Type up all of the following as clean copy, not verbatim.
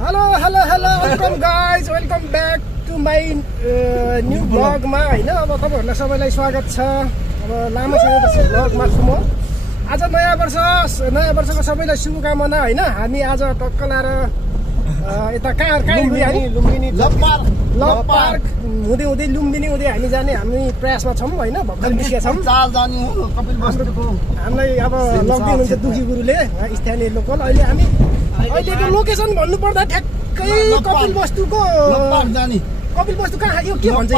Welcome guys, welcome back to my new ब्लगमा होइन। अब तपाईँहरूलाई सबैलाई स्वागत छ। अब लामो समयपछि ब्लगमा छु म। आज नयाँ वर्षको सबैलाई शुभकामना होइन। हामी आज टक्क लाएर यता कहाँ लुम्बिनी लभ पार्क हुँदै हुँदै लुम्बिनी हुँदै हामी जाने हामी प्रयासमा छौँ होइन। भर्खर निस्केका छौँ। हामीलाई अब लग्दै हुनुहुन्छ दुखी गुरुले, स्थानीय लोकल। अहिले हामी अहिलेको लोकेसन भन्नुपर्दा ठ्याक्कै कपिल वस्तुको कहाँ यो के भन्छ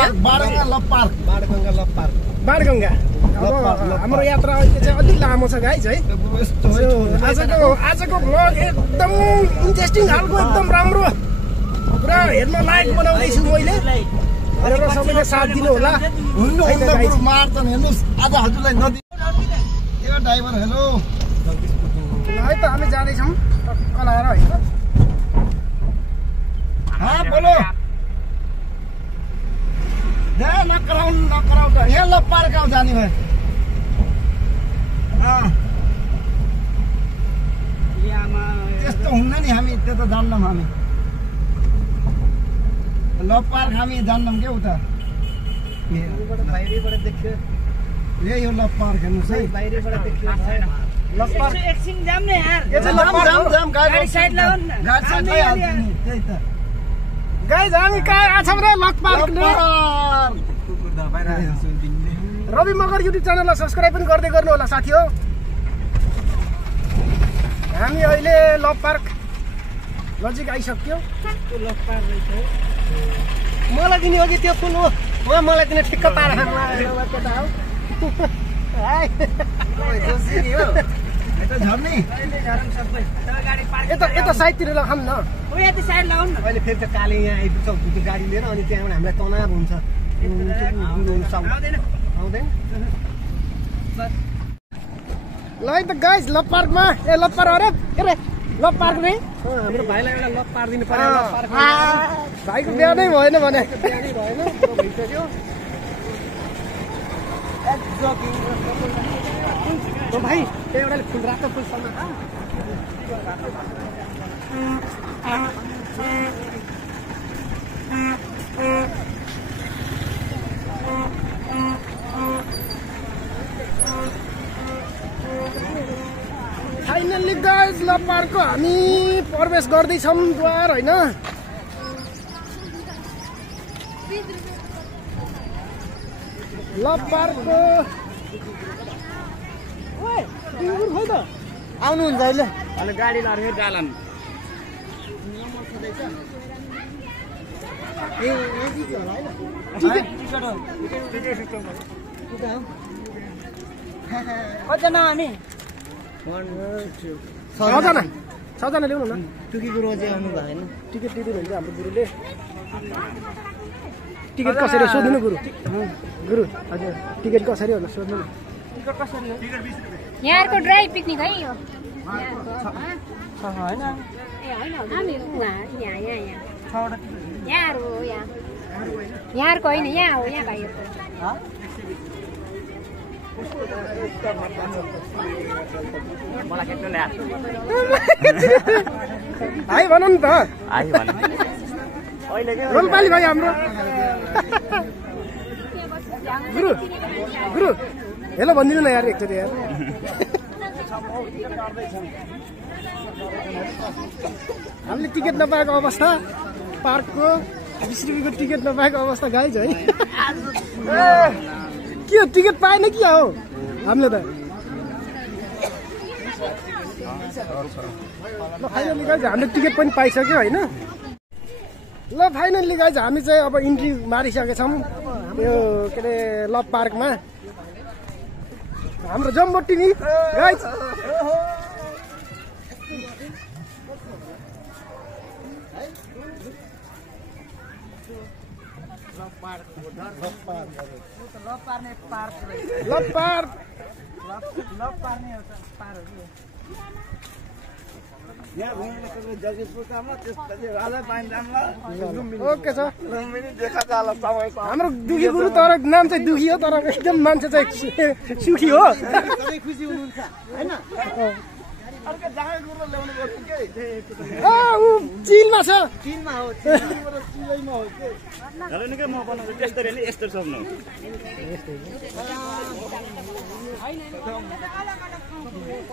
बाणगङ्गा। अब हाम्रो यात्रा अहिले चाहिँ अलिक लामो छ गाइज है। आजको भ्लग एकदम इन्ट्रेस्टिङ खालको, एकदम राम्रो, पुरा हेर्न लायक बनाउँदैछु मैले। हेरेर सबैले साथ दिनु होला। है त हामी जाँदैछौँ टक्क लाएर होइन। बोलो नकराउ त यहाँ लभ पार्क आउ जाने भयो। त्यस्तो हुन्न नि, हामी त्यो त जान्नौँ। हामी लभ पार्क हामी जान्नौँ क्या उता बाहिरबाट देख्यो यो लभ पार्क हेर्नुहोस् है। बाहिरबाट देख्यो लभ पार्क। एकछिन जाम न यार। गाडी साइड लगाइहाल्छ नि, त्यही त। गाइज हामी कहाँ आएको छौँ र? Love park. Ravi Magar YouTube च्यानललाई सब्सक्राइब पनि गर्दै गर्नु होला साथी हो। हामी अहिले लभ पार्क नजिक आइसक्यो। त्यो लभ पार्क रहेछ। मलाई दिने हो कि त्यो फुल हो? मलाई दिने ठिक्क पारा केटा हो। यता साइडतिर लगाऊँ न। अहिले फेरि त काले यहाँ आइपुग्छ गाडी लिएर, अनि त्यहाँबाट हामीलाई तनाव हुन्छ। आउँदैन ल है त गाइज लभ पार्कमा। लभ पार्क अरे के अरे लभ पार्क नै हाम्रो भाइलाई एउटा लभ पार्क दिनु पर्यो। भाइको बिहा नै भएन भने बिहा नै भएन भइसक्यो। भाइ एउटा फुल रातो फुल छ। फाइनल्ली गाइज लभ पार्कको हामी प्रवेश गर्दैछौँ द्वार होइन। लभ पार्कको आउनुहुन्छ अहिले। अहिले गाडी लाएर डालाम। कतिजना हामी? 6जना ल्याउनु न। टुकी गुरु चाहिँ आउनु भएन। टिकट दिँदैन हुन्छ हाम्रो गुरुले। टिकट कसरी सोध्नु गुरु? हजुर टिकट कसरी होला सोध्नु न। टिकट कसरी हो? यहाँको ड्राई पिकनिक है यो होइन। यहाँको होइन, यहाँ हो, यहाँ भाइहरूको। भाइ भन नि त। रोलपाली भाइ हाम्रो। गुरु हेलो भनिदिनु न यार एकचोटि यार। हामीले टिकट नपाएको अवस्था, पार्कको 20 रुपियाँको टिकट नपाएको अवस्था गाइज है। के हो टिकट पाएन कि हो हामीले त। ल फाइनल्ली गाइज हामीले टिकट पनि पाइसक्यो होइन। ल फाइनल्ली गाइज हामी चाहिँ अब इन्ट्री मारिसकेका छौँ यो के अरे लभ पार्कमा। हाम्रो जम्बो टिभी गाइज। ओके छ हाम्रो दुखी गुरु तर नाम चाहिँ दुखी हो तर एकदम मान्छे चाहिँ सुखी हो। अर्को जहाँ गुरु ल्याउनु पर्छ के ऊ चिलमा छ चिलमा हो चिलैमा हो के हेलो निकै म बनाउँछु त्यस्तो नि यस्तो सक्नु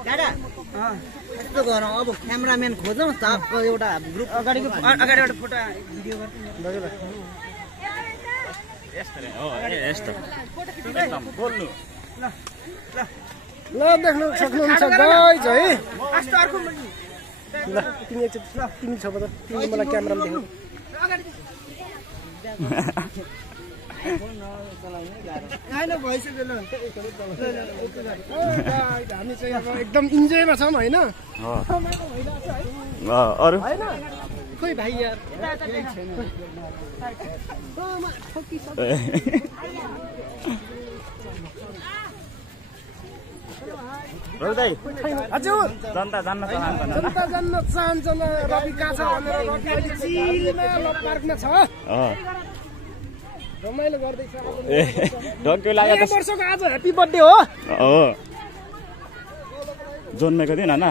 दादा यस्तो गरौँ अब क्यामेराम्यान खोजौँ सबको एउटा ग्रुप अगाडिबाट फोटो भिडियो गर्छ यस्तो हो यस्तो एकदम बोल्नु ल देख्नु सक्नुहुन्छ गाइज है ल तिमी एकचोटि तिमी छ त तिमी मलाई क्यामेरामा देखाऊ हामी चाहिँ अब एकदम इन्जोयमा छौँ होइन अरू खोइ भाइ यार हजुर जनता जान्न चाहन्छ जनता जान्न चाहन्छन् रवि कहाँ छ भनेर रवि अहिले चिलमा लभ पार्कमा छ रमाइलो गर्दैछ ढोक्यो लाग्यो नयाँ वर्षको आज ह्याप्पी बर्थडे हो जन्मेको दिन होइन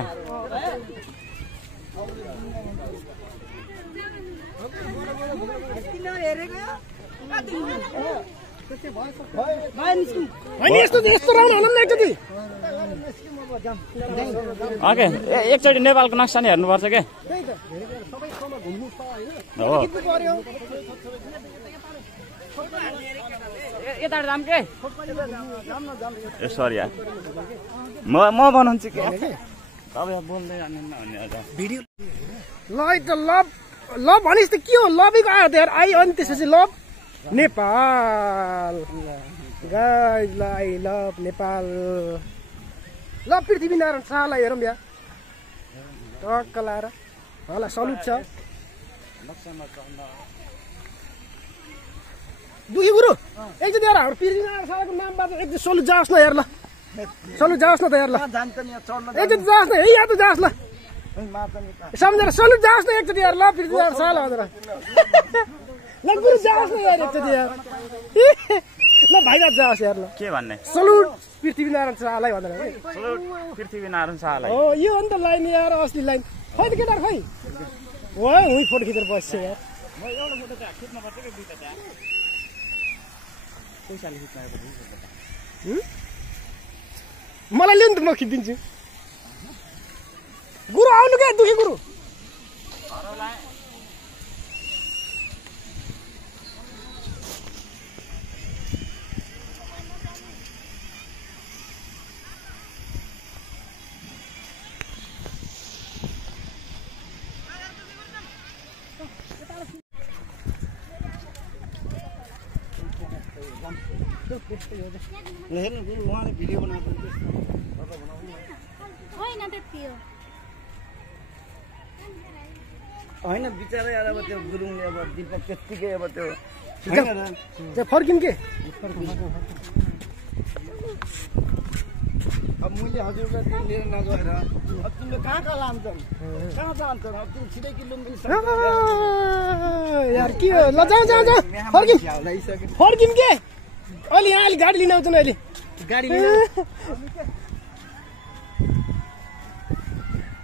होइन यस्तो यस्तो राउन्ड हालौँ न एकचोटि ओके एकचोटि नेपालको नक्सा नि हेर्नुपर्छ के त्यही त सबै ठाउँमा घुम्नु छ हो होइन किन्नु पर्यो यता जाम के ए सरी यार म बनाउँछु के तपाईँ बोल्दै जान्दैन भन्ने अझ भिडियो ल त लभ लभ भनेपछि त के हो लभैको आयो त यार आयो अनि त्यसपछि लभ नेपाल गाइज ल आई लभ नेपाल ल पृथ्वीनारायण शाहलाई हेरौँ या टक्क लाएर होला सल्युट छ दुखी गुरु एकचोटि यार हाम्रो पृथ्वीनारायण शाहको नामबाट एकचोटि सल्युट जाओस् न यार ल सल्युट जाओस् न त यार ल एकचोटि जाओस् न है यहाँ त जाओस् ल सम्झेर सल्युट जाओस् न एकचोटि यार ल पृथ्वीनारायण शाहलाई भनेर ल गुरु जाओस् न यार एकचोटि यार ल भाइराज जाओस् यार ल के भन्ने सल्युट पृथ्वीनारायण शाहलाई भनेर सल्युट पृथ्वीनारायण शाहलाई हो यो अन्त लाइन यार असली लाइन खै त केटाहरू खै हो हुँ फोटो खिचेर बस्छ यार मलाई लिनु त म खिचिदिन्छु गुरु आउनु क्या दुखी गुरु हेर्नु गुरु उहाँले भिडियो बनाएको होइन त्यति हो होइन बिचरा यार अब त्यो गुरुङले अब दिपक त्यत्तिकै अब त्यो फर्किन् के अब मैले हजुरलाई त्यो लिएर नगएर अब तिमीले कहाँ कहाँ लान्छन् कहाँ जान्छन् अब तिमी छिटै किलो यार के हो ल जाऊ जाऊ जाऊ फर्किन् के अहिले यहाँ अलिक गाडी लिन आउँछ न अहिले गाडी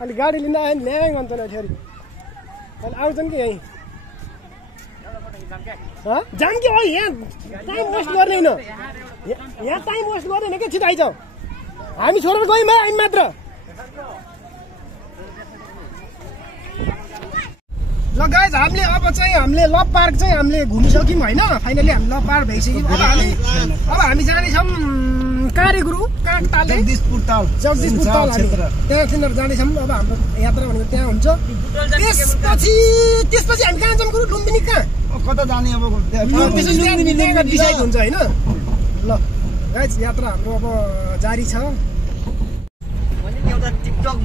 अलिक गाडी लिन आयो भने ल्याङ भन्छ न फेरि अहिले आउँछन् कि यहीँ जाम कि अहिले यहाँ टाइम वेस्ट गर्दैन यहाँ टाइम वेस्ट गर्दैन के छिटो आइजाऊ हामी छोडेर गयौँ है हामी मात्र ल गाइज हामीले अब चाहिँ हामीले लभ पार्क चाहिँ हामीले घुमिसक्यौँ होइन फाइनली हामी लभ पार्क भइसक्यौँ अब हामी जानेछौँ कार्यगुरु काँटाले जगदीशपुर ताल हामी त्यहाँ तिनीहरू जानेछौँ अब हाम्रो यात्रा भनेको त्यहाँ हुन्छ त्यसपछि हामी कहाँ जाऊँ गुरु लुम्बिनी कहाँ कता जाने अब डिसाइड हुन्छ होइन ल गाइज यात्रा हाम्रो अब जारी छ एउटा टिकटक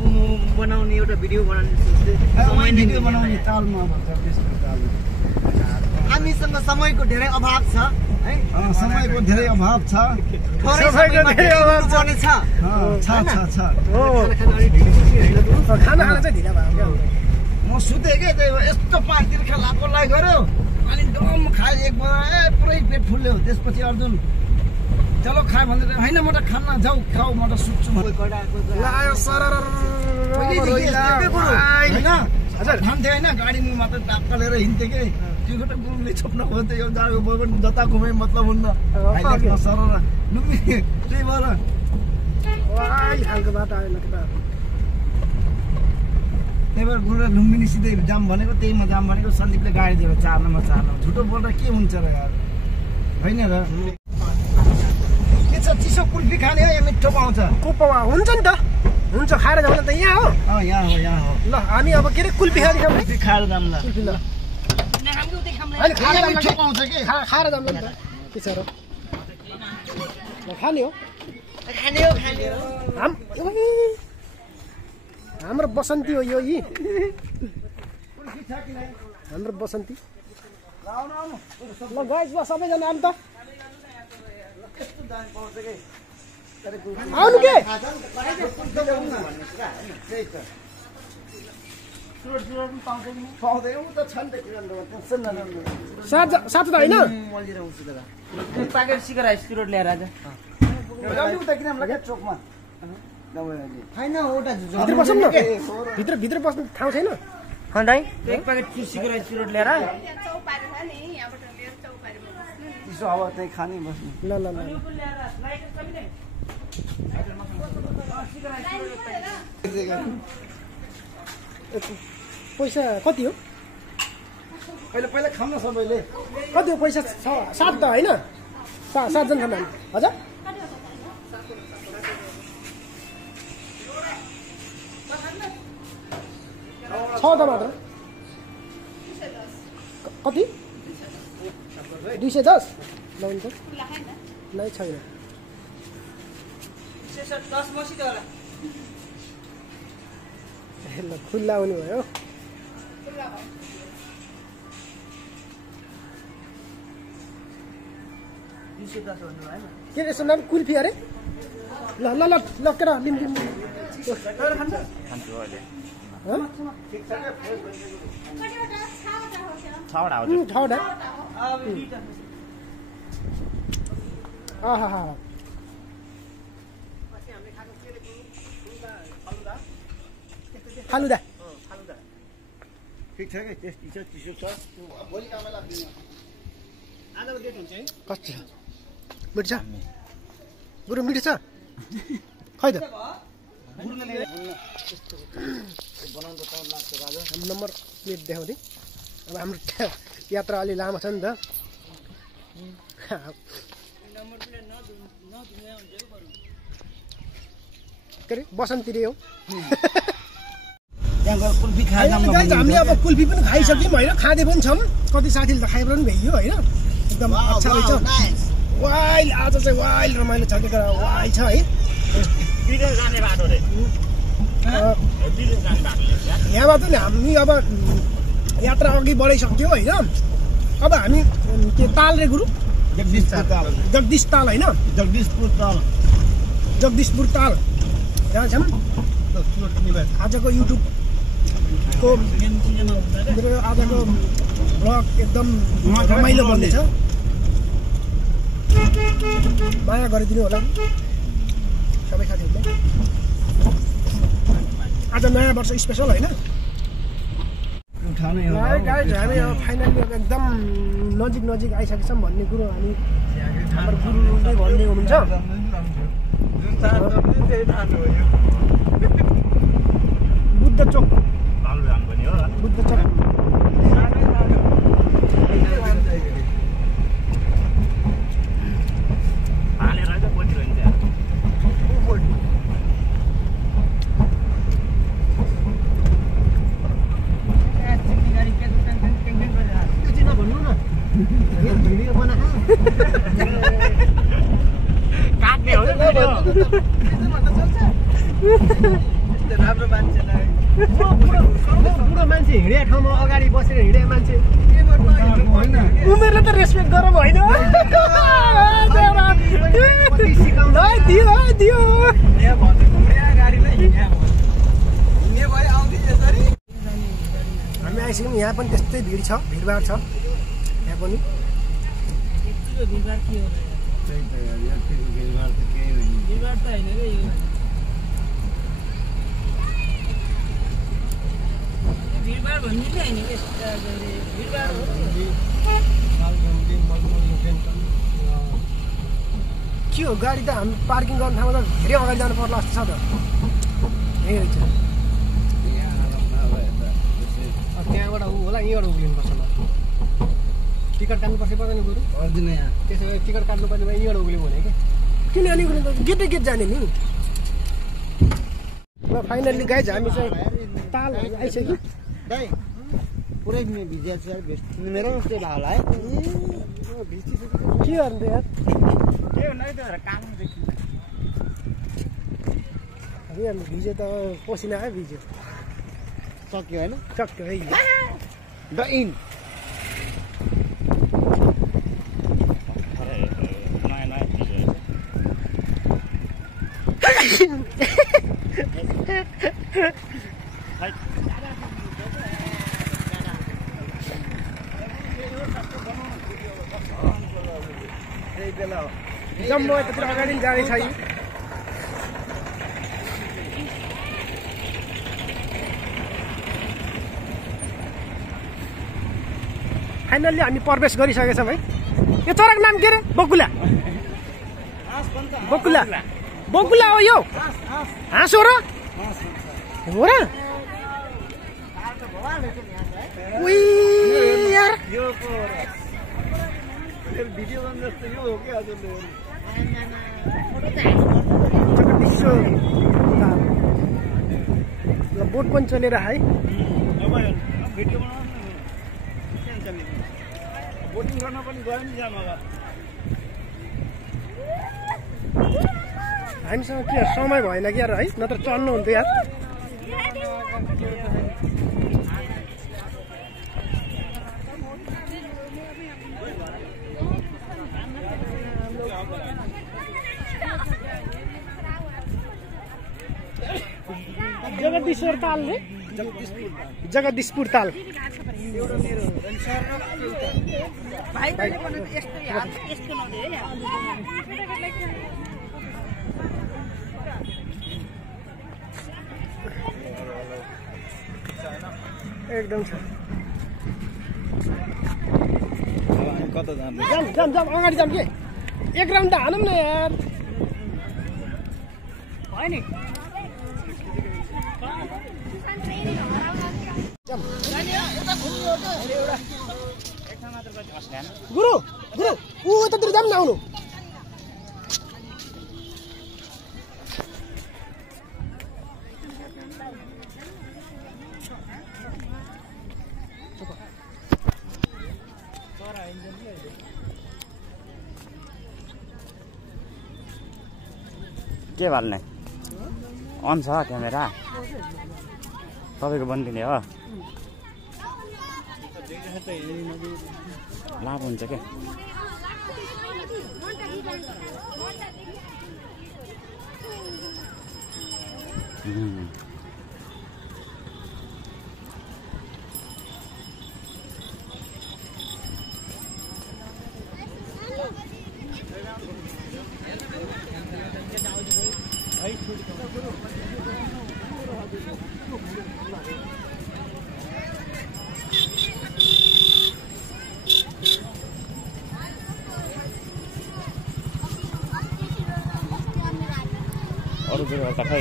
बनाउने एउटा भिडियो बनाउने भिडियो बनाउने तालमा जगदीशपुर ताल हामीसँग समयको धेरै अभाव छ है समयको धेरै अभाव छ खाना खाना चाहिँ ढिला भयो म सुतेँ क्या त्यही भएर यस्तो 5 तिर्खा लापरलाई गऱ्यो अनि डम खाए एक बजा पुरै पेट फुल्यो त्यसपछि अर्जुन चलो खा भनेर होइन म त खान्न जाऊ खाऊ म त सुत्छु लायो सरर हजुर खान्थेँ होइन गाडीमा मात्र टाक्क लिएर हिँड्थेँ कि त्यो त गुरुङले छोप्न खोज्थ्यो यो जाडोको भयो भने जता घुमे मतलब हुन्न सरर लुम्बी त्यही भएर खालको बाटो आयो केटा त्यही भएर गुरु लुम्बिनी सिधै जाम भनेको त्यहीमा जाम भनेको सन्दीपले गाडी दिएर चार्नमा झुटो बोल्दा के हुन्छ र यार होइन र के छ चिसो कुल्फी खाने हो या मिठो पाउँछ कुपमा हुन्छ नि त हुन्छ खाएर जाउँ न त यहाँ हो यहाँ हो ल हामी अब के अरे कुल्फी खाने खाउँ कुल्फी खाएर जाम ल कुल्फी ल होइन खाएर मिठो पाउँछ कि खाएर जाउँ न त के छ र खाने हो हाम्रो बसन्ती हो यो हाम्रो बसन्ती ल गाइस ल सबैजना आउनु त आउनु के साथी त होइन प्याकेट सिकर आइस रोड ल्याएर आज चोकमा छैन भित्र बसौँ न भित्र बस्नु ठाउँ छैन एक प्याकेट सिकर आइस रोड ल्याएर चिसो हावा त्यही खाने बस्नु ल ल ल पैसा कति हो पहिला खाउँ न सबैले कति हो पैसा 7 त होइन 7 जन खाना हजुर छ त मात्र कति 210 ल हुन्छ नै छैन ल खुल्ला हुने भयो के यसो नाम कुल्फी अरे ल ल ल ल केटा लिम छवटा फालुदा ठिक छ कि टेस्टी छ चिसो छ भोलि काममा लाग्दैन आजको डेट हुन्छ है कस्तो छ मिठो छ गुरु मिठो छ खै त नम्बर प्लेट देखाउँदै अब हाम्रो यात्रा अलि लामो छ नि त के अरे बसन्ती रे हो हामीले अब कुल्फी पनि खाइसक्यौँ होइन खाँदै पनि छौँ कति साथीले त खाएर पनि भ्याइयो होइन एकदम अच्छा रहेछ वाइल आज चाहिँ वाइल रमाइलो छ के वाइल छ है यहाँबाट नि हामी अब यात्रा अघि बढाइसक्यो होइन अब हामी के ताल रे गुरु जगदीश ताल होइन जगदीशपुर ताल जहाँ छौँ आजको युट्युबको मेरो आजको ब्लग एकदम रमाइलो बन्दैछ माया गरिदिनु होला सबै साथीहरूले आज नयाँ वर्ष स्पेसल होइन हामी अब फाइनली अब एकदम नजिक आइसकेछौँ भन्ने कुरो हामी हाम्रो गुरुले भन्दै हुनुहुन्छ बुद्ध चोक बुद्ध चोक राम्रो मान्छेलाई बुढो मान्छे हिँडे ठाउँमा अगाडि बसेर हिँडे मान्छे उमेरले त रेस्पेक्ट गरौँ होइन दियो हामी आइसक्यौँ यहाँ पनि त्यस्तै भिड छ भिडभाड छ यहाँ पनि त्यही त यार यतिको भिडभाड त केही होइन भिडभाड त होइन रे यो भिडभाड भन्ने चाहिँ होइन के भिडभाड हो के हो गाडी त हामी पार्किङ गर्ने ठाउँमा त धेरै अगाडि जानु पर्ला जस्तो छ त यही रहेछ त्यहाँबाट ऊ होला यहीँबाट उक्लिनुपर्छ ल टिकट काट्नुपर्छ पर्दैन बरु पर्दैन यहाँ त्यसो भए टिकट काट्नुपर्ने भए यहीँबाट उक्ल्यो भने क्या किन अनि गेटै गेट जाने नि ल फाइनल्ली गाइज हामी चाहिँ ताल आइसक्यो दाइ पुरै भिजेको छ यार भेस्ट मेरो जस्तै भयो होला है के गर्नु यार के हुन है त्यो काम देखिन्छ भिज्यो त पसिना आयो भिज्यो सक्यो होइन सक्यो है द इन नयाँ नयाँ चिजहरू जम्मो यतातिर अगाडि जाने छ फाइनल्ली हामी प्रवेश गरिसकेछौँ है यो चराको नाम के अरे बकुला बकुला बकुला हो यो हाँस हो र हो र यार भिडियो गर्नु जस्तो यो हो कि हजुरले बोट पनि चलेर है भिडियो बनाउनु बोटिङ गर्न पनि गयो नि जानु होला हामीसँग के समय भएन कि यार है नत्र चढ्नु हुन्थ्यो यार जगदीश्वर तालले जगदीशपुर ताल एकदम छ कता जानु जाम अगाडि जाम के एक राउन्ड त हानौँ न यार होइन गुरु गुरु ऊ यतातिर जाम न आउनु के भाल्ने अन छ क्यामेरा तपाईँको बनिदिने हो लाभ हुन्छ क्या अरू कुरो त खै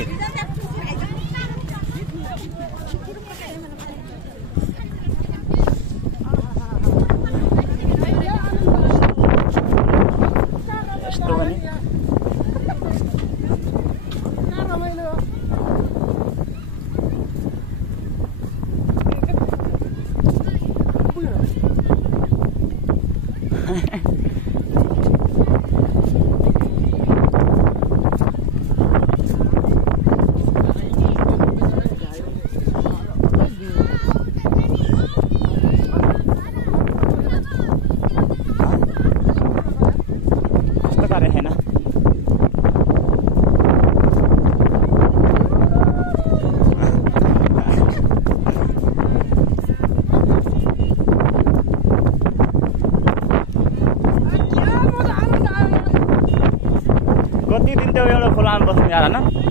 यस्तो पनि नितिन त्यो एउटा खोलामा बस्नु यार होइन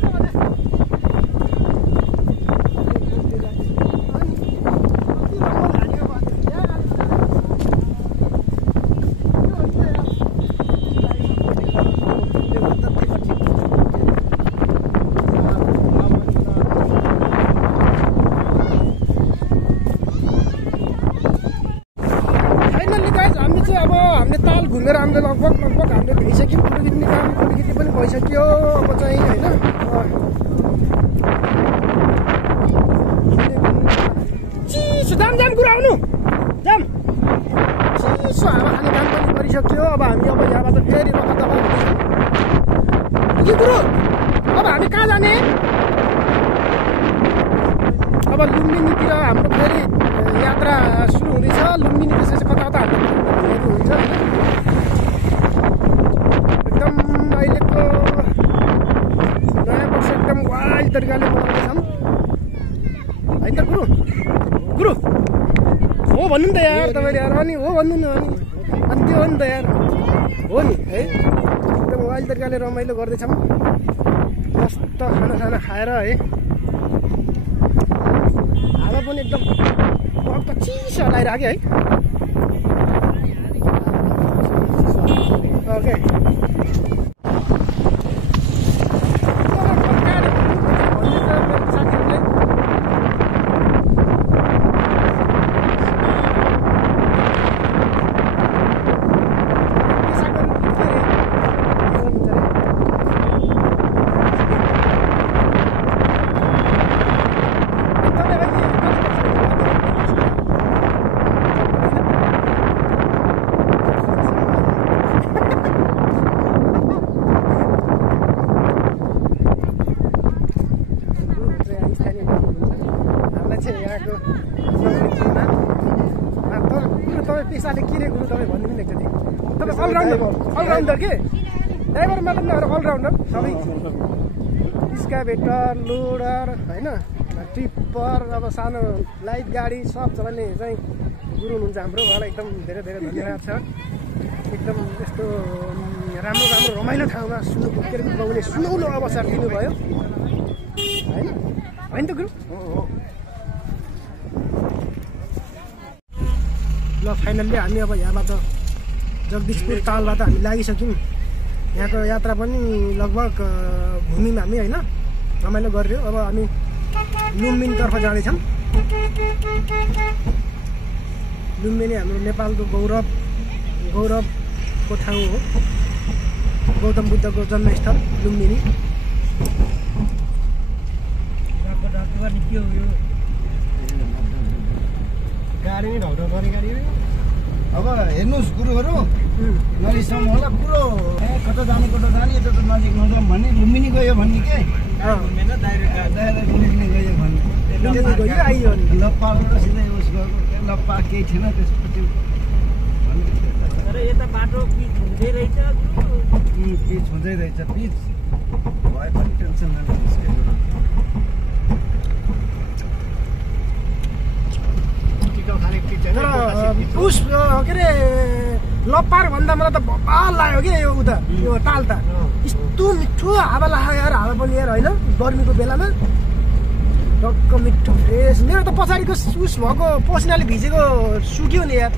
घुमेर हामीले लगभग हामीले भइसक्यौँ फोटो खिच्ने काम फोटो खिच्ने पनि भइसक्यो अब चाहिँ होइन चिसो जाम कुरा आउनु जाम चिसो हावा खाने काम पनि गरिसक्यो अब हामी अब यहाँबाट फेरि रकतमा के कुरो अब हामी कहाँ जाने अब लुम्बिनीतिर हाम्रो फेरि यात्रा सुरु हुँदैछ लुम्बिनी त्यसपछि कता कता हाम्रो हुन्छ एकदम अहिलेको नयाँ वर्ष एकदम वाइल्ड तरिकाले मनाउँदैछौँ होइन त गुरु हो भन्नु नि त यार तपाईँले यार अनि हो भन्नु न अनि त्यो हो नि त यार हो नि है एकदम वाइल्ड तरिकाले रमाइलो गर्दैछौँ मस्त खाना खाएर है हावा पनि एकदम चिसो लगाइरहेको है ओके पेसाले के रे गुरु तपाईँ भनिदिनु नि एकचोटि तपाईँ अलराउन्डर के ड्राइभर मतलब नभएर अलराउन्डर सबै स्काभेटर लोडर होइन टिप्पर अब सानो लाइट गाडी सब चलाउने चाहिँ गुरु हुनुहुन्छ हाम्रो उहाँलाई एकदम धेरै धेरै धन्यवाद छ एकदम यस्तो राम्रो रमाइलो ठाउँमा सुनौलो अवसर दिनुभयो होइन होइन त गुरु ल फाइनल्ली हामी अब यहाँबाट जगदीशपुर तालबाट हामी लागिसक्यौँ यहाँको यात्रा पनि लगभग घुम्यौँ हामी होइन रमाइलो गरियो अब हामी लुम्बिनीतर्फ जाँदैछौँ लुम्बिनी हाम्रो नेपालको गौरवको ठाउँ हो गौतम बुद्धको जन्मस्थल लुम्बिनी गाडी नै ढाउढाउ गर्ने गाडी अब हेर्नुहोस् गुरुहरू नरिसाउनु होला पुरो कता जाने यता त नजिक नजाउँ भन्ने लुम्बिनी गयो भन्ने के डाइरेक्ट लुम्बिनी गयो भन्ने लप्पाबाट सिधै उस गएको लप्पा केही थिएन त्यसपछि यता बाटो पिच हुँदै रहेछ पिच हुँदै रहेछ पिच भए पनि टेन्सन नलिनुहोस् उस के अरे लप्पार भन्दा मलाई त बबाल लाग्यो कि यो उता यो ताल त यस्तो मिठो हावा लाग्यो यार हावा पनि यार होइन गर्मीको बेलामा टक्क मिठो फ्रेस मेरो त पछाडिको उस भएको पसिनाले भिजेको सुक्यो नि यार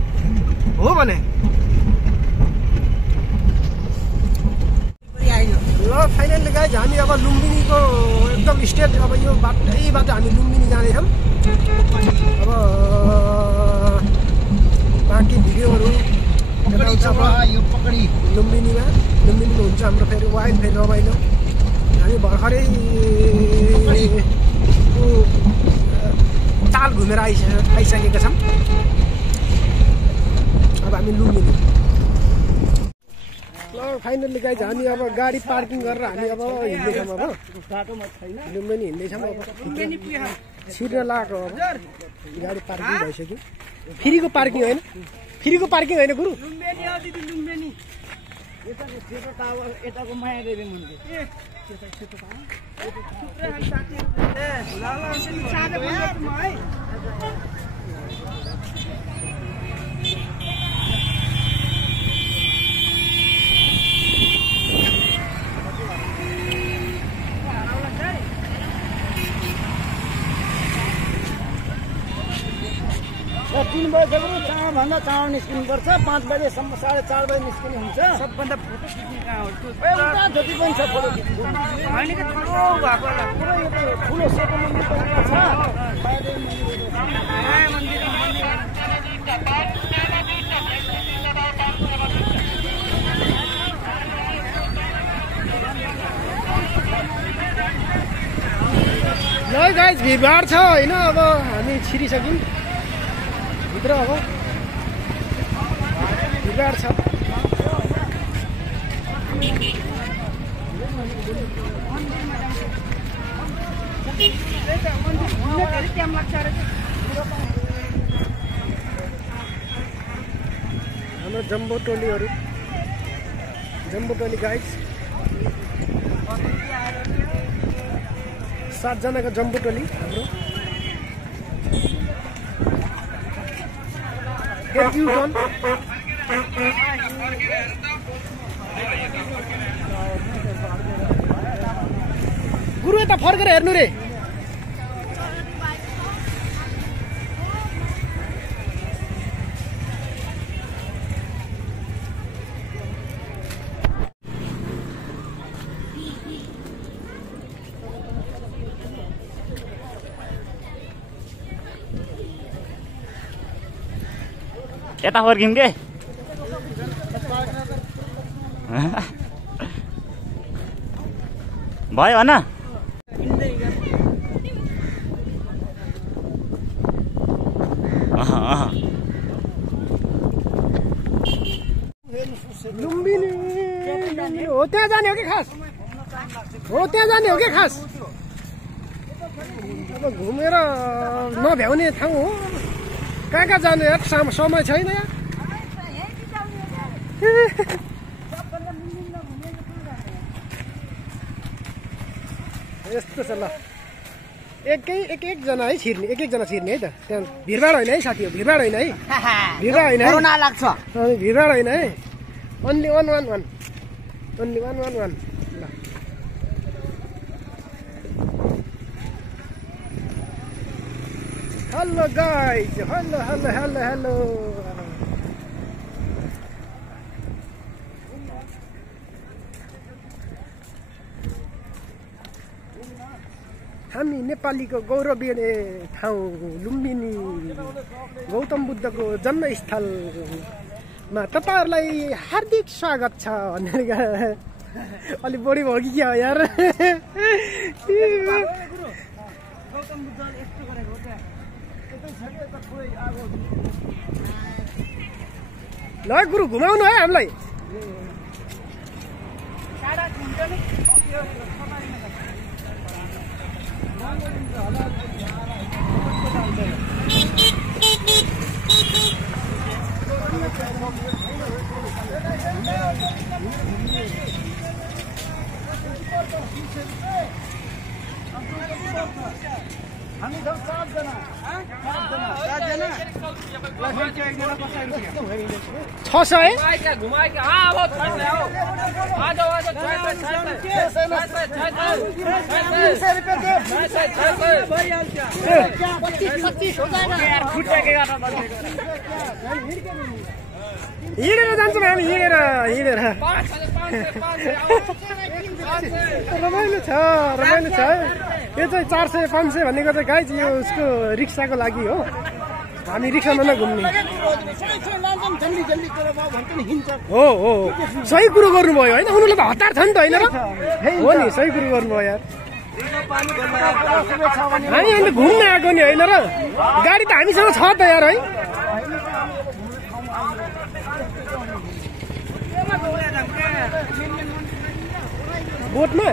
हो भने ल फाइनल्ली गाइज हामी अब लुम्बिनीको एकदम स्टेट अब यो बाटैबाट हामी लुम्बिनी जाँदैछौँ अब बाँकी भिडियोहरू लुम्बिनीमा हुन्छ हाम्रो फेरि वाइल्ड फेरि रमाइलो हामी भर्खरै ताल घुमेर आइसकेका छौँ अब हामी लुम्बिनी ल फाइनल्ली गाइज हामी अब गाडी पार्किङ गरेर हामी अब हिँड्दैछौँ अब लुम्बिनी हिँड्दैछौँ अब छिर्न लागेको अब गाडी पार्किङ भइसक्यो फ्रीको पार्किङ होइन गुरु यताको माया देवी मन्दिर चाँडोभन्दा चाँडो निस्किनुपर्छ 5 बजेसम्म 4:30 बजे निस्किने हुन्छ सबभन्दा फोटो खिच्ने कहाँ हो त्यो एउटा जति पनि छ फोटो खिच्नु होइन कि ठुलो भएको होला पुरै यो ठुलो सेतो मन्दिर पनि छ बाहिर मन्दिर ल गाइस भिडभाड छ होइन अब हामी छिरिसक्यौँ भित्र अब भिडभाड छ हाम्रो जम्बो टोली गाइस 7 जनाको जम्बो टोली हाम्रो गुरु यता फर्केर हेर्नु रे यता फर्कियौँ के भयो भन लुम्बिनी हो त्यहाँ जाने हो कि खास हो त्यहाँ जाने हो कि खास अब घुमेर नभ्याउने ठाउँ हो कहाँ जाने यार समय छैन यार यस्तो छ ल एकजना है छिर्ने एकजना छिर्ने है त त्यहाँ भिडभाड होइन है साथी हो भिडभाड होइन है भिडभाड होइन कोरोना लाग्छ भिडभाड होइन है ओन्ली 1 ओन्ली 1 ल हेलो गाइज हेलो हामी नेपालीको गौरवीय ठाउँ लुम्बिनी गौतम बुद्धको जन्मस्थलमा तपाईँहरूलाई हार्दिक स्वागत छ भनेर अलिक बढी भयो कि क्या हो यार ल गुरु घुमाउनु है हामीलाई हामी 7 जना हिँडेर जान्छौँ हामी हिँडेर रमाइलो छ यो चाहिँ 400-500 भनेको चाहिँ गाइज यो उसको रिक्साको लागि हो हामी रिक्सामा नघुम्ने हो सही कुरो गर्नुभयो होइन उनीहरूले त हतार छ नि त होइन र हो नि सही कुरो गर्नुभयो यार हामी अन्त घुम्न आएको नि होइन र गाडी त हामीसँग छ त यार है बोटमा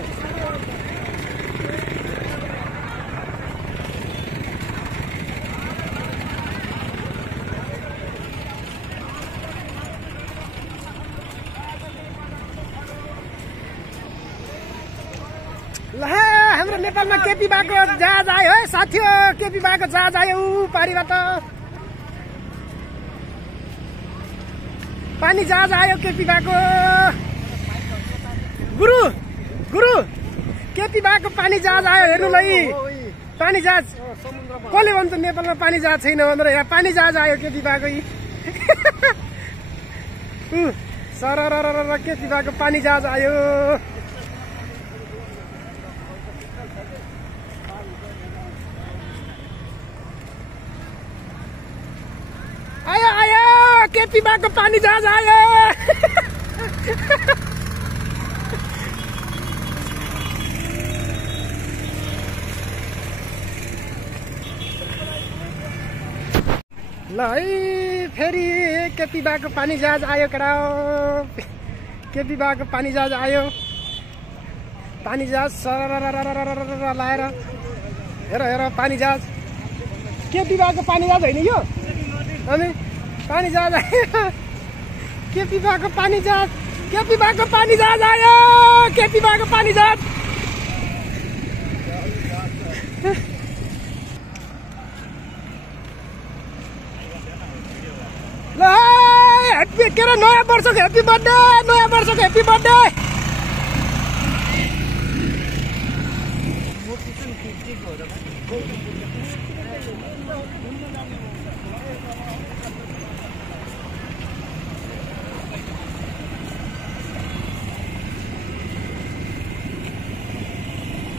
ल हाम्रो नेपालमा केपी बाको जहाज आयो है साथी हो केपी बाको जहाज आयो पारीबाट पानी जहाज आयो केपी बाको गुरु केपी बाको पानी जहाज आयो हेर्नुलाई पानी जहाज कसले भन्छ नेपालमा पानी जहाज छैन भनेर यहाँ पानी जहाज आयो केपी बाको सररररर के पिबाको पानी जहाज आयो। आयो आयो के पिबाको पानी जहाज आयो। ल है फेरि केपीबाको पानी जहाज आयो केटा। केपीबाको पानी जहाज आयो। पानी जहाज सरररररर लाएर हेर हेर पानी जहाज। केपीबाको पानी जहाज होइन यो अनि पानी जहाज आयो। केपीबाको पानी जहाज। केपीबाको पानी जहाज आयो। केपीबाको पानी जहाज। ल ह्याप्पी के अरे नयाँ वर्षको ह्याप्पी बर्थडे। नयाँ वर्षको ह्याप्पी बर्थडे।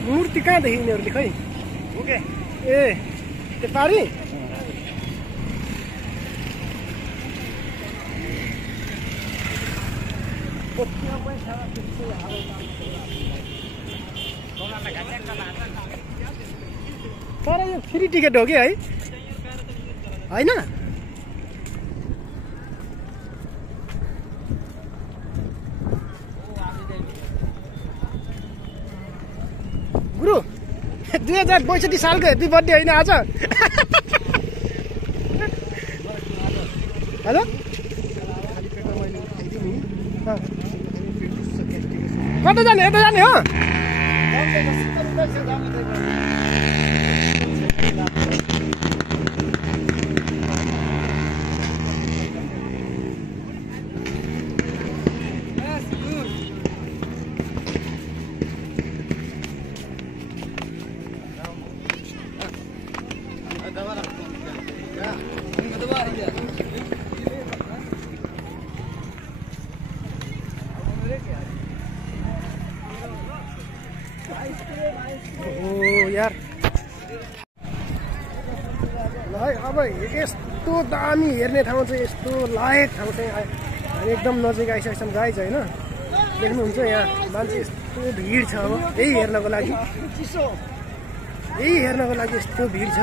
मूर्ति कहाँ देखि यिनीहरूले खै ओके ए त्यो पारी तर यो फ्री टिकट हो कि है होइन। गुरु 2062 सालको ह्याप्पी बर्थडे होइन आज। हेलो कता जाने यता जाने हो। यार ल है अब यस्तो दामी हेर्ने ठाउँ चाहिँ यस्तो लायक ठाउँ चाहिँ हामी एकदम नजिक आइसकेको छौँ गाइज होइन। देख्नुहुन्छ यहाँ मान्छे यस्तो भिड छ। अब यही हेर्नको लागि यस्तो भिड छ।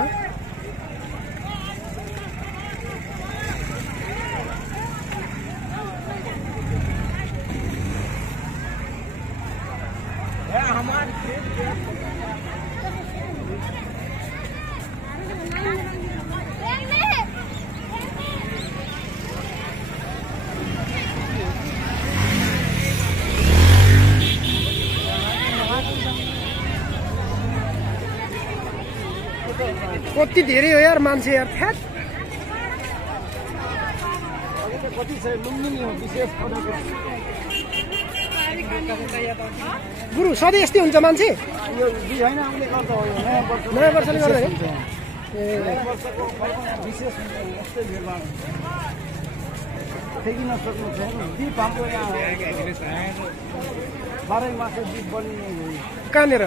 कति धेरै हो यार मान्छे यार थ्याट। गुरु सधैँ यस्तै हुन्छ मान्छे नयाँ वर्षले गर्दा कहाँनिर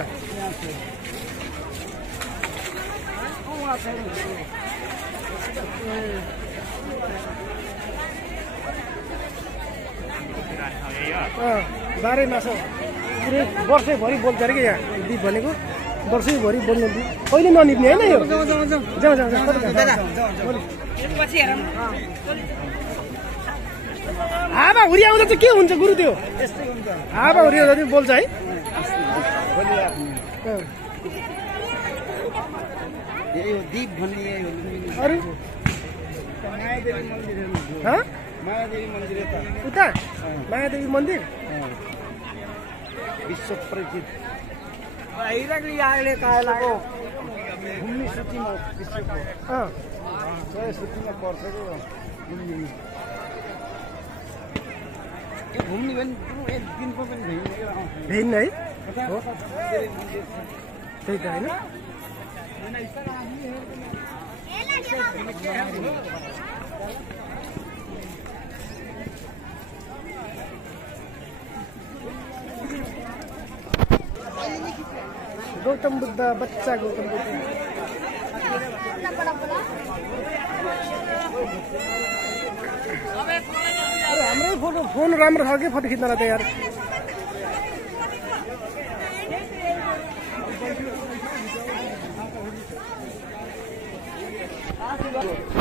बाह्रै मास पुरै वर्षैभरि बोल्छ अरे कि यहाँ दिप भनेको वर्षैभरि बोल्ने दिप कहिले ननिप्ने होइन यो। जाउँ जाउँ हावा हुरी आउँदा चाहिँ के हुन्छ गुरु त्यो हावा हुरी आउँदा चाहिँ बोल्छ है। दीप भन्ने अरू मायादेवी मन्दिर उता मायादेवी मन्दिर विश्व परिचित घुम्ने सूचीमा विश्वको 100 सूचीमा पर्छ कि घुम्ने भने एक दिनको पनि भेइन है त्यही त होइन। गौतम बुद्ध बच्चा गौतम बुद्ध अरे हाम्रै फोन राम्रो छ कि फोटो खिच्नलाई त यार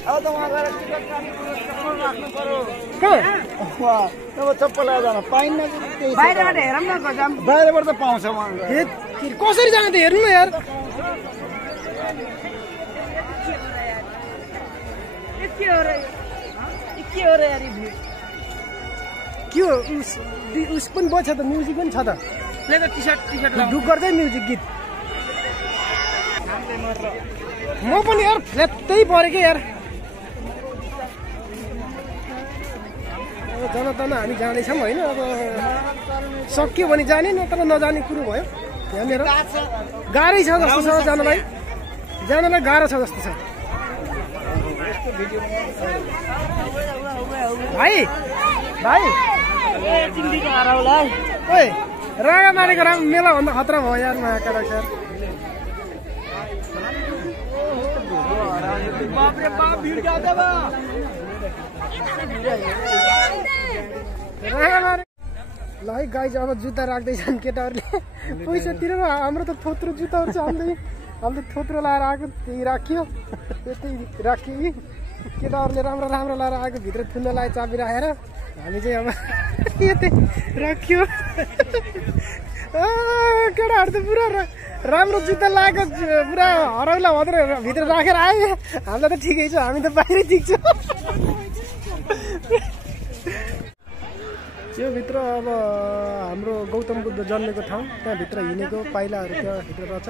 अब त वहाँ गएर टिकट काट्नु राख्नु पर्यो कहाँ चप्पल लगाएर जान पाइन्न बाहिरबाट हेरौँ न गजाम बाहिरबाट त पाउँछ वहाँ कसरी जाने त हेर्नु न यार के हो र यार के हो उस पनि बन्छ त म्युजिक पनि छ त टी सर्ट ढुक गर्दै म्युजिक गीत म पनि यार फ्ल्यात्तै परेँ कि यार अब जनतामा हामी जाँदैछौँ होइन अब सक्यो भने जाने नत्र नजाने कुरो भयो यहाँनिर गाह्रै छ जस्तो छ जानलाई गाह्रो छ जस्तो छ भाइ ओए रागा मारेको राम मेला भन्दा खतरा भयो यार महाकाल सर ल है गाइज अब जुत्ता राख्दैछन् केटाहरूले पैसा तिरेर हाम्रो त थोत्रो जुत्ताहरू छ हामीले थोत्रो लाएर आएको त्यही राखियो त्यतै राखियो कि केटाहरूले राम्रो लाएर आएको भित्र थुन्न लाए चाबी राखेर हामी चाहिँ अब यतै राखियो केटाहरू त पुरा राम्रो जुत्ता लगाएको पुरा हराउला भद्र भित्र राखेर आयो हामीलाई त ठिकै छ हामी त बाहिरै ठिक छ त्यो भित्र अब हाम्रो गौतम बुद्ध जन्मेको ठाउँ त्यहाँभित्र हिँडेको पाइलाहरू त्यहाँभित्र रहेछ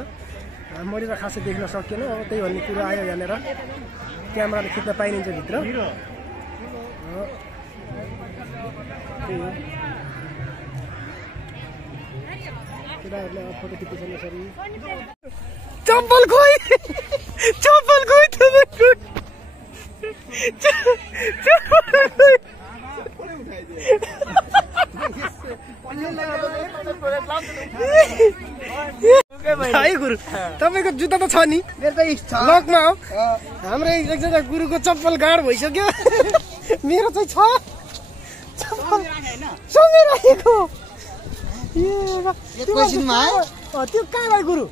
मैले त खासै देख्न सकिएन अब त्यही भन्ने कुरो आयो यहाँनिर क्यामेराले खिच्न पाइन्छ भित्र केटाहरूले फोटो खिच्दैछन् यसरी चप्पल खोइ है गुरु तपाईँको जुत्ता त छ नि लकमा हो हाम्रो एकजना गुरुको चप्पल गाड भइसक्यो मेरो चाहिँ छ चप्पल सँगै राखेको त्यो कहाँ गयो गुरु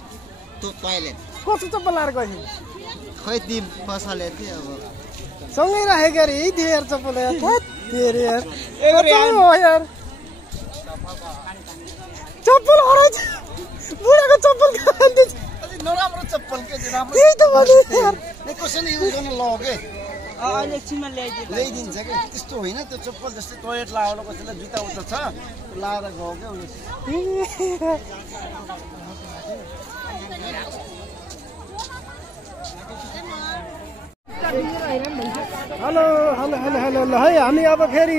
कस्तो चप्पल लाएर गयो खै ती बसाले थिए अब सँगै राखेको अरे यही थियो यार चप्पल यार यार चप्पल हराइछ बुढाको चप्पल नराम्रो चप्पल के त्यही त भने यार कसैले युज गर्न लग्यो अहिले एकछिनमा ल्याइदिन्छ कि त्यस्तो होइन त्यो चप्पल जस्तै टोयलेट लगाएर कसैलाई जुत्ता उता छ लाएर गयो क्या हेलो है हामी अब फेरि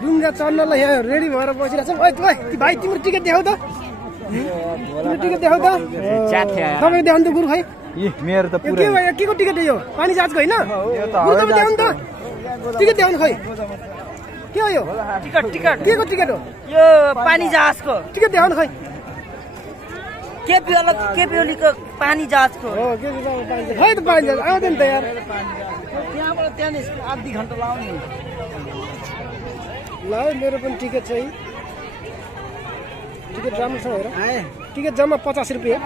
डुङ्गा चढ्नलाई यहाँ रेडी भएर बसिरहेको छौँ भाइ तिम्रो टिकट देखाउ त तपाईँ देखाउनु त गुरु खै मेरो त के भयो के को टिकट यो पानी जहाजको होइन तपाईँ देखाउनु त टिकट देखाउनु खै के हो यो टिकट के को टिकट हो यो पानी जहाजको टिकट देखाउनु खै केपिओलीको पानी जहाजको हो के खै त पानी जहाज आउँदैन त यार त्यहाँबाट त्यहाँनिर आधी घन्टा लाउने ल मेरो पनि टिकट छ है टिकट राम्रो छ हेर टिकट जम्मा 50 रुपियाँ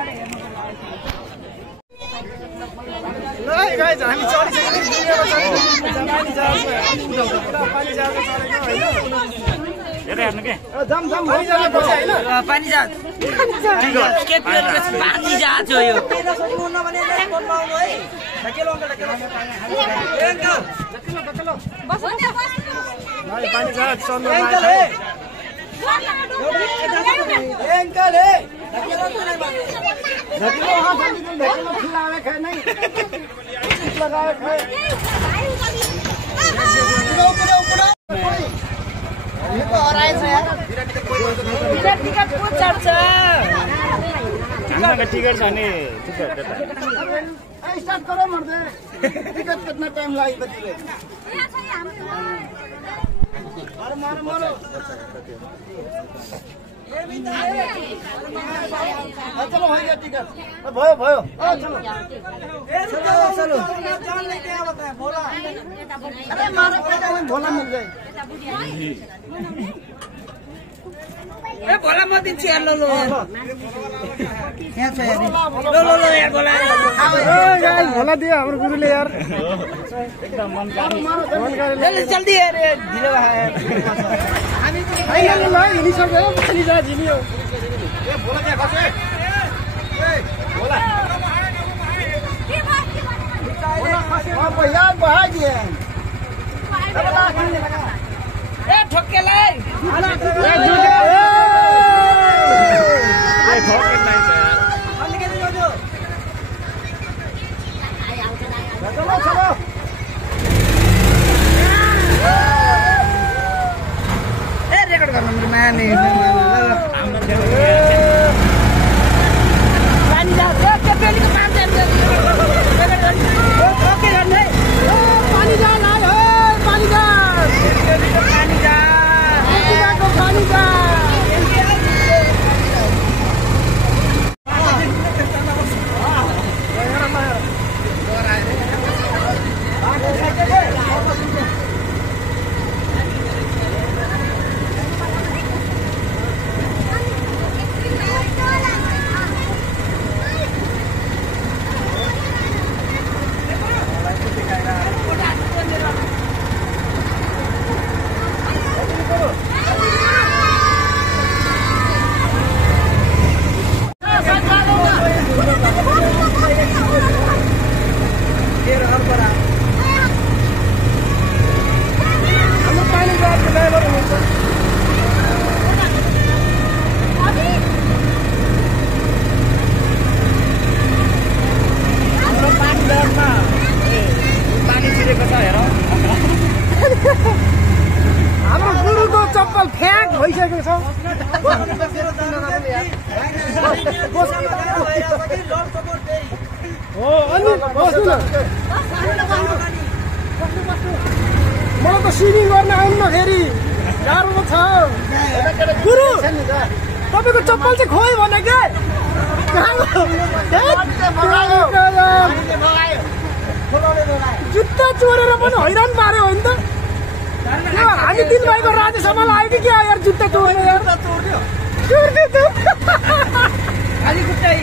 ल गाइज हामी पानी जहाज केपिओलीको पानी जहाज हो यो पानी जहाज टिकट छ नि स्टार्ट करो मर्दे टिकट कितना टाइम लाग्यो चलो भैया टिकट भयो भयो चलो चलो भोला मिल जाए भोला म दिन्छु यार लो यहाँ छ यार लो यार भोला भोला दियो हाम्रो गुरुले यार एकदम ले जल्दी यार ढिलो फाइनल ल हिँडिसक्यो पानी जा झिलियो भोला क्या खसे भोला अब यार बहा दिए ए ठोक्केलाई चलो चलो ए रेकर्ड गर्नु माने पानी जा त्यो पेलीको पानी जान्छ ओके गर्ने पानी जा लाइ हो पानी जा पेलीको पानी जा पानी जा हाम्रो गुरुको चप्पल फ्याक भइसकेको छ हो अनि बस्नु न मलाई त स्विमिङ गर्न आउनु फेरि गाह्रो छ गुरु तपाईँको चप्पल चाहिँ खोइ भने के जुत्ता चोरेर पनि हैरान पार्यो हो नि त हामी तिन भाइको राजेसम्म आयो कि क्या यार जुत्ता चोर्ने यार चोर्ने त खाली कुट्टै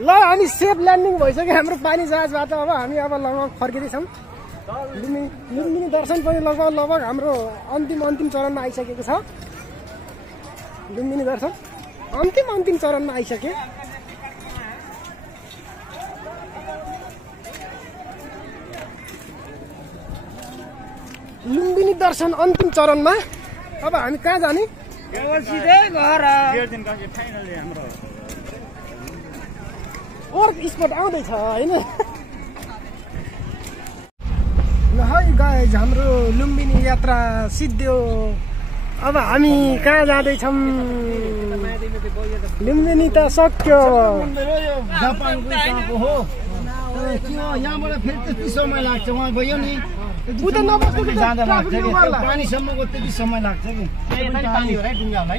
ल हामी सेफ ल्यान्डिङ भइसक्यो हाम्रो पानी जहाजबाट अब हामी अब लगभग फर्किँदैछौँ लुम्बिनी दर्शन पनि लगभग हाम्रो अन्तिम चरणमा आइसकेको छ लुम्बिनी दर्शन अन्तिम चरणमा आइसक्यो लुम्बिनी दर्शन अन्तिम चरणमा अब हामी कहाँ जाने सिधै घर वर्क स्पट आउँदैछ होइन ल है गाइज हाम्रो लुम्बिनी यात्रा सिद्धियो अब हामी कहाँ जाँदैछौँ लुम्बिनी त सक्यो जापान गएको हो यहाँबाट फेरि त्यति समय लाग्छ उहाँ गयो नि जाँदा लाग्छ कि पानीसम्मको त्यति समय लाग्छ कि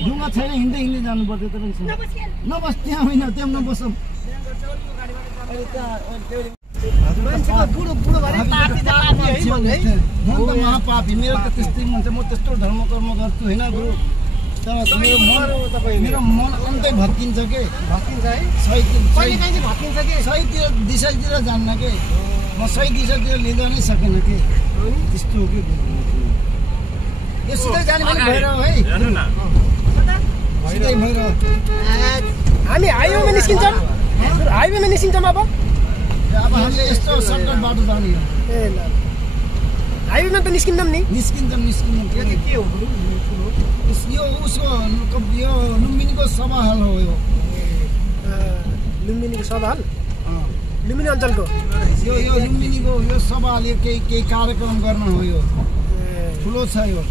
ढुङ्गा छैन हिँड्दै जानुपर्छ नबस् त्यहाँ होइन त्यहाँ नबसौँ महापापी मेरो त त्यस्तै हुन्छ म त्यस्तो धर्म कर्म गर्छु होइन गुरु मेरो मन अन्तै भत्किन्छ के भत्किन्छ है सही कहिले काहीँ चाहिँ भत्किन्छ के सहीतिर दिशातिर जान्न के म सही दिशातिर लिँदा नै सकेन के त्यस्तो हो कि यो सिधै जाने पनि भएर हो है सिधै भएर हामी हाइवेमा निस्किन्छौँ हाइवेमा निस्किन्छौँ अब हामीले यस्तो सर्टकट बाटो जाने हो ए ल हाइवेमा त निस्किन्छौँ नि निस्किन्छौँ यो के हो यो उसको यो लुम्बिनीको सभाहाल हो यो लुम्बिनीको सभाहाल लुम्बिनी अञ्चलको यो लुम्बिनीको यो सभाहाल यो केही कार्यक्रम गर्न हो यो ठुलो छ यो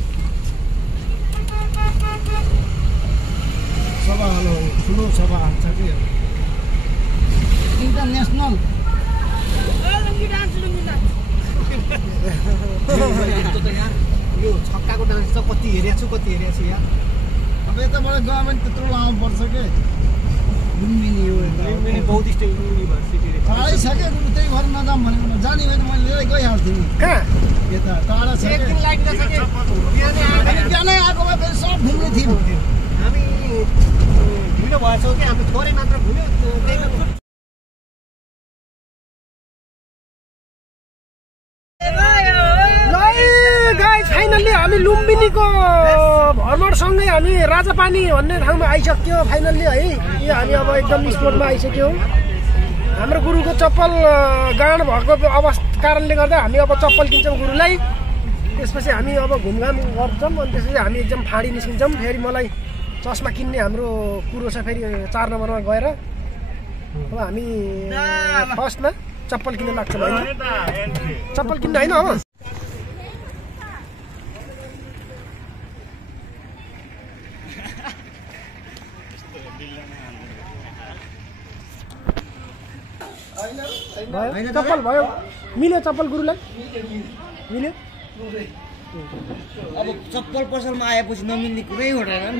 सभाहाल हो यो ठुलो सभाहाल छ कि इन्टरनेसनल यो छक्काको डान्स चाहिँ कति हेरेको छु यहाँ अब यताबाट गभर्मेन्ट त्यत्रो लामो पर्छ के लुम्बिनी हो लुम्बिनी बौद्धिस्ट युनिभर्सिटी टाढै छ क्या त्यही भएर नजाऊँ भनेको जाने भए त मैले लिएर गइहाल्थेँ नि कहाँ यता टाढा छ बिहानै आएको भए फेरि सब घुम्ने थियौँ हामी ढिलो भएछौँ कि हामी थोरै मात्र घुम्यो फाइनल्ली हामी लुम्बिनीको भ्रमणसँगै हामी राजापानी भन्ने ठाउँमा आइसक्यो फाइनल्ली है यो हामी अब एकदम स्पोर्टमा आइसक्यौँ हाम्रो गुरुको चप्पल गाँड भएको अवस्था कारणले गर्दा हामी अब चप्पल किन्छौँ गुरुलाई त्यसपछि हामी अब घुमघाम गर्छौँ अनि त्यसपछि हामी एकदम फाँडी निस्किन्छौँ फेरि मलाई चस्मा किन्ने हाम्रो कुरो छ फेरि 4 नम्बरमा गएर अब हामी फर्स्टमा चप्पल किन्न लाग्छौँ होइन चप्पल किन्न होइन अब चप्पल भयो मिल्यो चप्पल गुरुलाई मिल्यो अब चप्पल पसलमा आएपछि नमिल्ने कुरै हुँदैन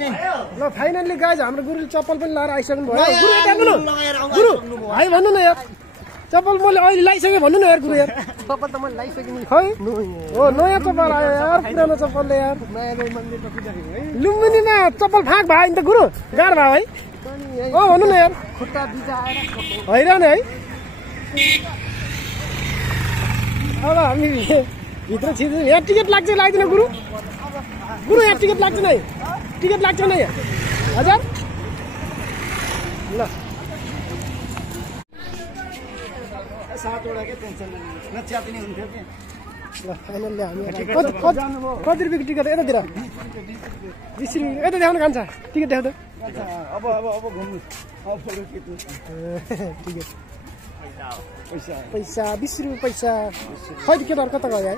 नि ल फाइनल्ली गाइज हाम्रो गुरुले चप्पल पनि लाएर आइसक्नु भयो गुरु हेर्नु न गुरु भाइ भन्नु न यार चप्पल मैले अहिले लगाइसकेँ भन्नु न यार गुरु यार चप्पल त मैले लगाइसकेँ नि खै हो नयाँ चप्पल आयो यार पुरानो चप्पलले यार लुम्बिनीमा चप्पल फाँक भयो नि त गुरु गाह्रो भयो है भन्नु न यार खुट्टा बिचा आएर हैरान है अब हामी भित्र छिर्छ यहाँ टिकट लाग्छ लाग्दैन गुरु गुरु यहाँ टिकट लाग्छ नै टिकट लाग्छ नै हजुर ल 7वटा के टेन्सन नच्यातिने हुन्थ्यो के ल फाइनल्ली हामी कति रुपियाँको टिकट यतातिर 20 रुपियाँ यता देखाउनु कान्छ टिकट देखाउ त अब घुम्नु अब फोटो खिच्नु टिकट पैसा 20 रुपियाँ पैसा खै केटाहरू कता गयो है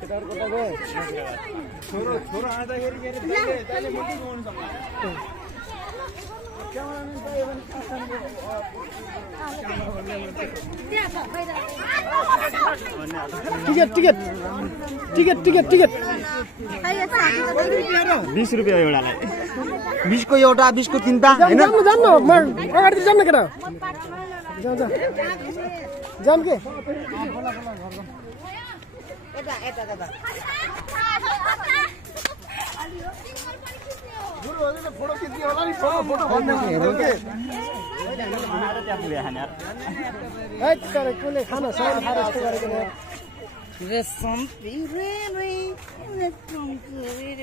केटाहरू कता गयो छोरो आउँदाखेरि तैँले मात्रै गाउनु सक्छ टिकट 20 रुपियाँ एउटालाई 20 को एउटा 20 को 3टा हैन जान्नु म अगाडि जान्न केटा जाम के गुरुहरूले फोटो खिच्ने होला नि फोटो हेर्नु के कसले खाना सानो खाएर यस्तो गरेको रेसम रे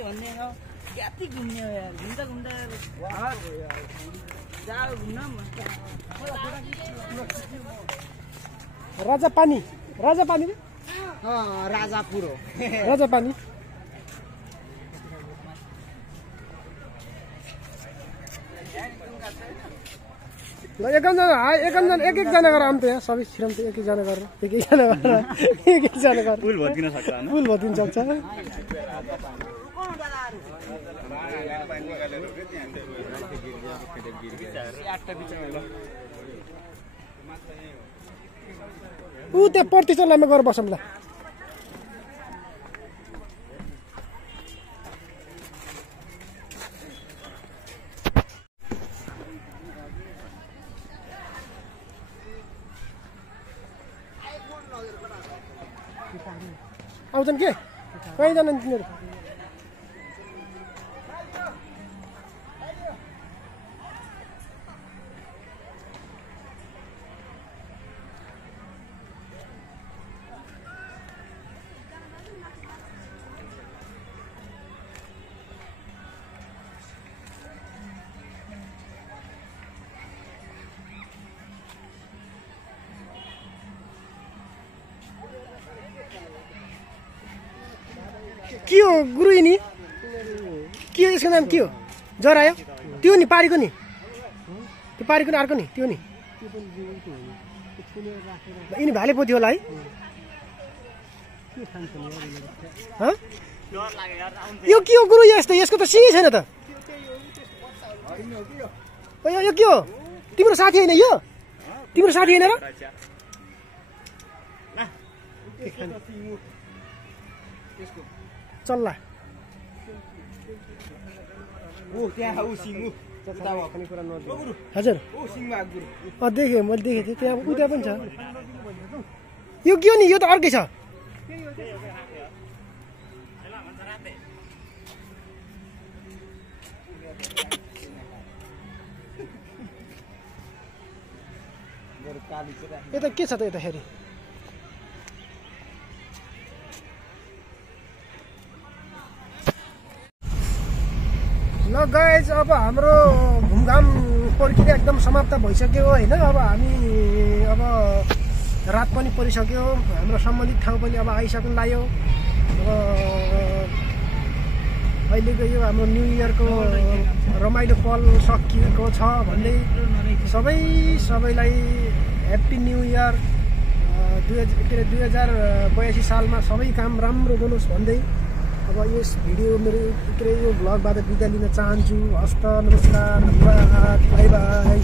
भन्ने हो क्याति घुम्ने हो यार घुम्दा जाऊ घुम्न राजा पानी राजा पुरो राजा पानी ल एकजना एक-एकजना गरेर आउँ त यहाँ सबै छिराम त एक-एकजना गरेर पुल भत्किन सक्छ पुल भत्किन सक्छ ऊ त्यहाँ प्रतिष्ठानमा गएर बसौँ ल आउँछन् के कहीँ जान्छन् तिनीहरू के हो गुरु नि के हो यसको नाम के हो जरायो त्यो नि पारीको नि त्यो पारीको नि अर्को नि त्यो नि यिनी भाले पोथी होला है यो के हो गुरु यस्तो यसको त सिङै छैन त यो के हो तिम्रो साथी होइन यो तिम्रो साथी होइन र चल्ला हजुर देखेँ मैले देखेको थिएँ त्यहाँ उता पनि छ यो के हो नि यो त अर्कै छ यता के छ त यताखेरि ल गाइज अब हाम्रो घुमघाम प्रक्रिया एकदम समाप्त भइसक्यो होइन अब हामी अब रात पनि परिसक्यो हाम्रो सम्बन्धित ठाउँ पनि अब आइसक्नु लाग्यो अब अहिलेको यो हाम्रो न्यू इयरको रमाइलो पल सकिएको छ भन्दै सबैलाई ह्याप्पी न्यू इयर 2082 सालमा सबै काम राम्रो बनोस् भन्दै अब यस भिडियो मेरो यो भ्लगबाट बिदा लिन चाहन्छु। हस्त नमस्कार, बाई बाई।